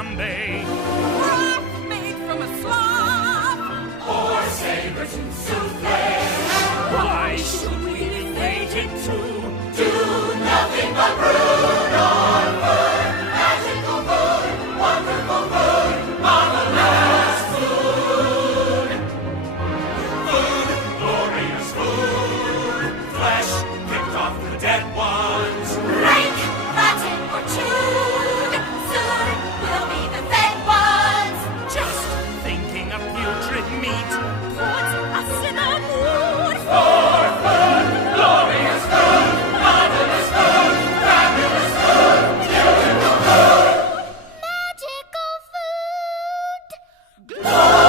flambe. Broth made from a sloth. Or savors and souffle. Why should we be fated to Do nothing but brood on food. Magical food, wonderful food, marvelous food. Food, glorious food. flesh picked off the dead ones? Rank, rotten, or chewed. Soon we'll be the fed ones. Just thinking of putrid meat. Puts us in a mood. Glorious food, marvelous food, fabulous food, beautiful food. Magical food. Glorious